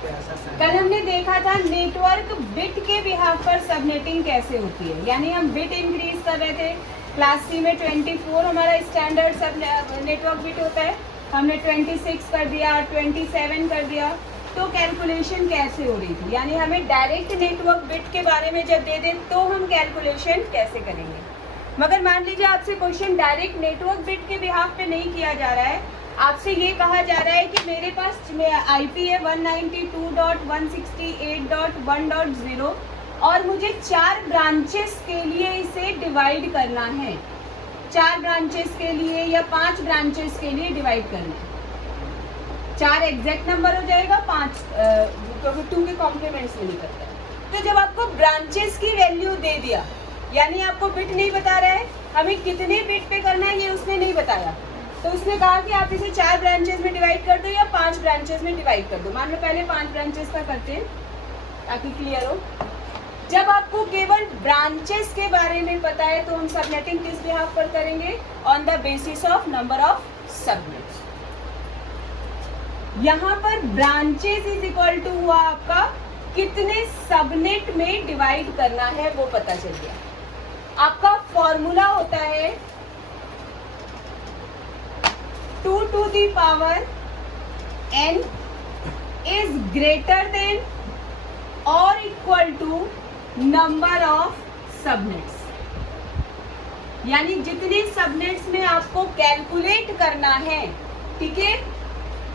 कल हमने देखा था नेटवर्क बिट के बिहाफ पर सबनेटिंग कैसे होती है, यानी हम बिट इंक्रीज कर रहे थे। क्लास सी में 24 हमारा स्टैंडर्ड सब नेटवर्क बिट होता है, हमने 26 कर दिया, 27 कर दिया। तो कैलकुलेशन कैसे हो रही थी, यानी हमें डायरेक्ट नेटवर्क बिट के बारे में जब दे दें तो हम कैलकुलेशन कैसे करेंगे। मगर मान लीजिए आपसे क्वेश्चन डायरेक्ट नेटवर्क बिट के बिहाफ पे नहीं किया जा रहा है, आपसे ये कहा जा रहा है कि मेरे पास आईपी है 192.168.1.0 और मुझे 4 ब्रांचेस के लिए इसे डिवाइड करना है, 4 ब्रांचेस के लिए या 5 ब्रांचेस के लिए डिवाइड करना है। 4 एग्जैक्ट नंबर हो जाएगा, 5 क्योंकि 2 के कॉम्प्लीमेंट्स में निकलता है। तो जब आपको ब्रांचेस की वैल्यू दे दिया, यानी आपको बिट नहीं बता रहा है, हमें कितने बिट पे करना है ये उसने नहीं बताया, तो उसने कहा कि आप इसे 4 ब्रांचेस में डिवाइड कर दो या 5 ब्रांचेस में डिवाइड कर दो। मान लो पहले 5 ब्रांचेस का करते हैं ताकि क्लियर हो। जब आपको केवल ब्रांचेस के बारे में पता है तो हम सबनेटिंग किस बिहाफ पर करेंगे, on the basis of number of subnets. यहाँ पर ब्रांचेस इज इक्वल टू हुआ आपका कितने सबनेट में डिवाइड करना है वो पता चल गया। आपका फॉर्मूला होता है 2 to the power n is greater than or equal to number of subnets, यानी जितने सबनेट्स में आपको कैलकुलेट करना है, ठीक है,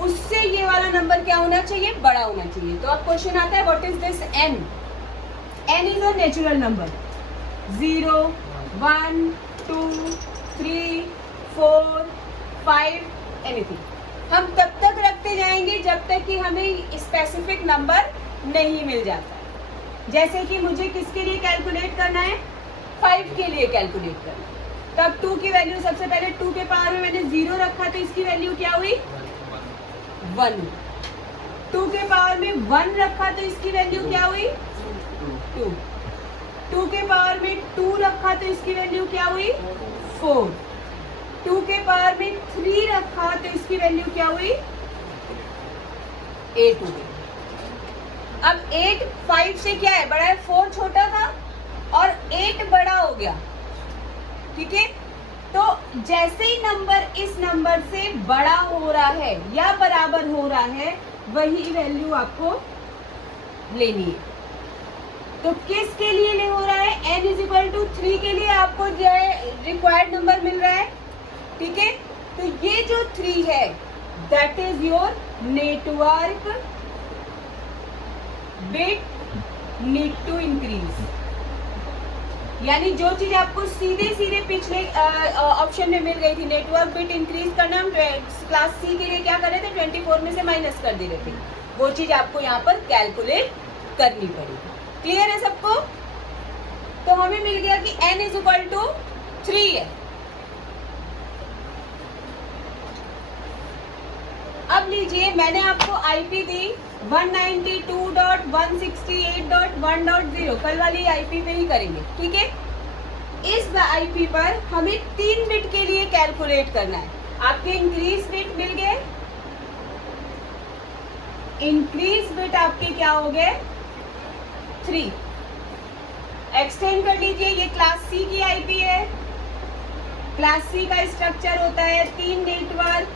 उससे ये वाला नंबर क्या होना चाहिए, बड़ा होना चाहिए। तो अब क्वेश्चन आता है what is this n? n is a natural number, 0 1 2 3 4 5 anything. हम तब तक रखते जाएंगे जब तक कि हमें स्पेसिफिक नंबर नहीं मिल जाता। जैसे कि मुझे किसके लिए कैलकुलेट करना है, 5 के लिए कैलकुलेट करना है, तब 2 की वैल्यू सबसे पहले 2 के पावर में मैंने 0 रखा तो इसकी वैल्यू क्या हुई, 1। 2 के पावर में 1 रखा तो इसकी वैल्यू क्या हुई, 2। 2 के पावर में 2 रखा तो इसकी वैल्यू क्या हुई, 4। 2 के पावर में 3 रखा तो इसकी वैल्यू क्या हुई, 8 हो गई। अब 8 5 से क्या है, बड़ा है, 4 छोटा था और 8 बड़ा हो गया, ठीक है। तो जैसे ही नंबर इस नंबर से बड़ा हो रहा है या बराबर हो रहा है, वही वैल्यू आपको लेनी है। तो किसके लिए ले हो रहा है, n इज इक्वल टू 3 के लिए आपको जो है रिक्वायर्ड नंबर मिल रहा है, ठीक है। तो ये जो 3 है that is your network bit need to increase, यानी जो चीज आपको सीधे सीधे पिछले ऑप्शन में मिल गई थी, नेटवर्क बिट इंक्रीज करना, हम क्लास सी के लिए क्या कर रहे थे, 24 में से माइनस कर दे रहे थे, वो चीज आपको यहाँ पर कैलकुलेट करनी पड़ेगी। क्लियर है सबको? तो हमें मिल गया कि n इज इक्वल टू 3 है। अब लीजिए, मैंने आपको आईपी दी 192.168.1.0, कल वाली आईपी पे ही करेंगे, ठीक है। इस आईपी पर हमें 3 बिट के लिए कैलकुलेट करना है। आपके इंक्रीज बिट मिल गए, इंक्रीज बिट आपके क्या हो गए, 3। एक्सटेंड कर लीजिए, ये क्लास सी की आईपी है। क्लास सी का स्ट्रक्चर होता है 3 नेटवर्क,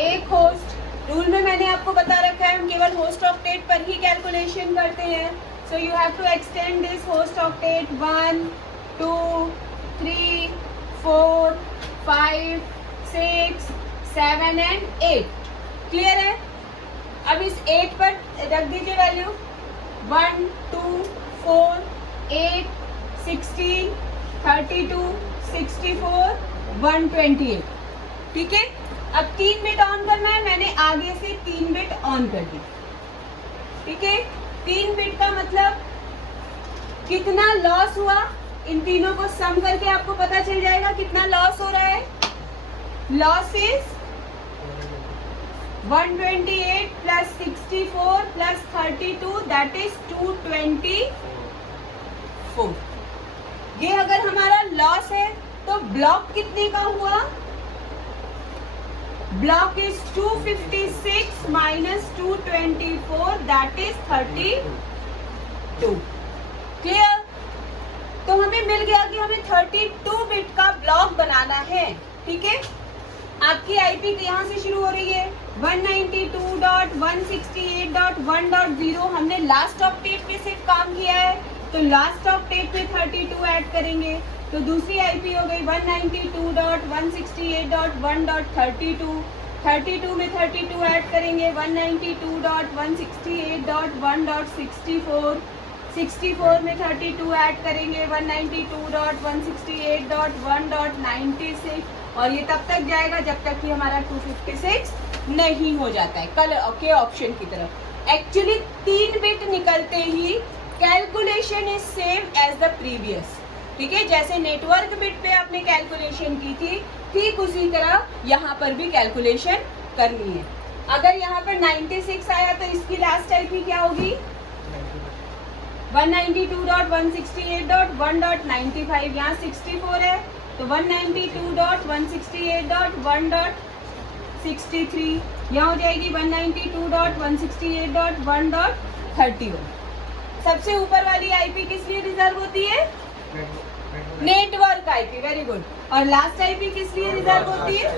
1 होस्ट। रूल में मैंने आपको बता रखा है हम केवल होस्ट ऑक्टेट पर ही कैलकुलेशन करते हैं। So you have to extend this host octet 1 2 3 4 5 6 7 and 8। Clear है? अब इस 8 पर रख दीजिए वैल्यू 1 2 4 8 16 32 64 128, ठीक है। अब 3 बिट ऑन करना है, मैंने आगे से 3 बिट ऑन कर दी, ठीक है। 3 बिट का मतलब कितना लॉस हुआ, इन तीनों को सम करके आपको पता चल जाएगा कितना लॉस हो रहा है। Loss is 128 plus 64 plus 32 that is 224। ये अगर हमारा लॉस है तो ब्लॉक कितने का हुआ, block is 256 minus 224 that is 32। Clear? तो हमें मिल गया कि हमें 32 बिट का ब्लॉक बनाना है। ठीक है, आपकी आईपी यहाँ से शुरू हो रही है 192.168.1.0। हमने लास्ट ऑक्टेट पे सिर्फ काम किया है, तो लास्ट ऑक्टेट पे 32 ऐड करेंगे। तो दूसरी आईपी हो गई 192.168.1.32। 32 में 32 ऐड करेंगे 192.168.1.64। 64 में 32 ऐड करेंगे 192.168.1.96। और ये तब तक जाएगा जब तक कि हमारा 256 नहीं हो जाता है। कल ओके ऑप्शन की तरफ एक्चुअली 3 बिट निकलते ही calculation is same as the previous. ठीक है, जैसे नेटवर्क बिट पे आपने कैलकुलेशन की थी, ठीक उसी तरह यहाँ पर भी कैलकुलेशन करनी है। अगर यहाँ पर 96 आया तो इसकी लास्ट आईपी क्या होगी? 192.168.1.95। यहाँ 64 है तो 192.168.1.63। यहाँ हो जाएगी 192.168.1.31। सबसे ऊपर वाली आईपी किस लिए रिजर्व होती है? Network IP. Very good. और लास्ट आईपी किस लिए रिजर्व होती है?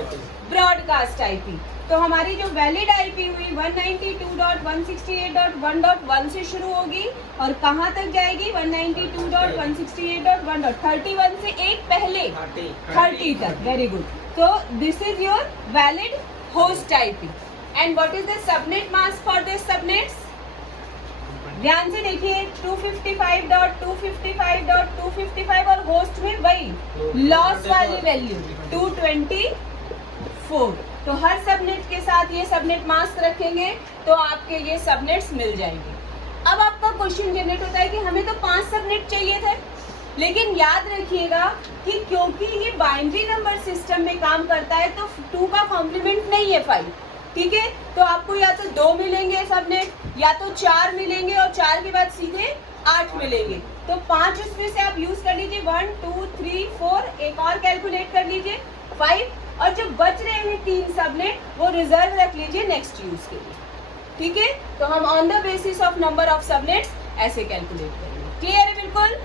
Broadcast IP. तो हमारी जो वैलिड आईपी हुई 192.168.1.1 से शुरू होगी और कहाँ तक जाएगी? 192.168.1.31 से एक पहले 30 तक। Very good. तो this is your valid host IP. And what is the subnet mask for this subnets? ध्यान से देखिए 255.255.255 और होस्ट में वही लॉस वाली वैल्यू 224। तो हर सबनेट के साथ ये सबनेट मास्क रखेंगे तो आपके ये सबनेट्स मिल जाएंगे। अब आपका क्वेश्चन जनरेट होता है कि हमें तो 5 सबनेट चाहिए थे, लेकिन याद रखिएगा कि क्योंकि ये बाइनरी नंबर सिस्टम में काम करता है तो 2 का कॉम्प्लीमेंट नहीं है 5। ठीक है, तो आपको या तो 2 मिलेंगे सबनेट या तो 4 मिलेंगे और 4 के बाद सीधे 8 मिलेंगे। तो 5 उसमें से आप यूज कर लीजिए 1 2 3 4, एक और कैलकुलेट कर लीजिए 5, और जो बच रहे हैं 3 सबनेट वो रिजर्व रख लीजिए नेक्स्ट यूज के लिए। ठीक है, तो हम on the basis of number of subnets ऐसे कैलकुलेट करेंगे। क्लियर है बिल्कुल?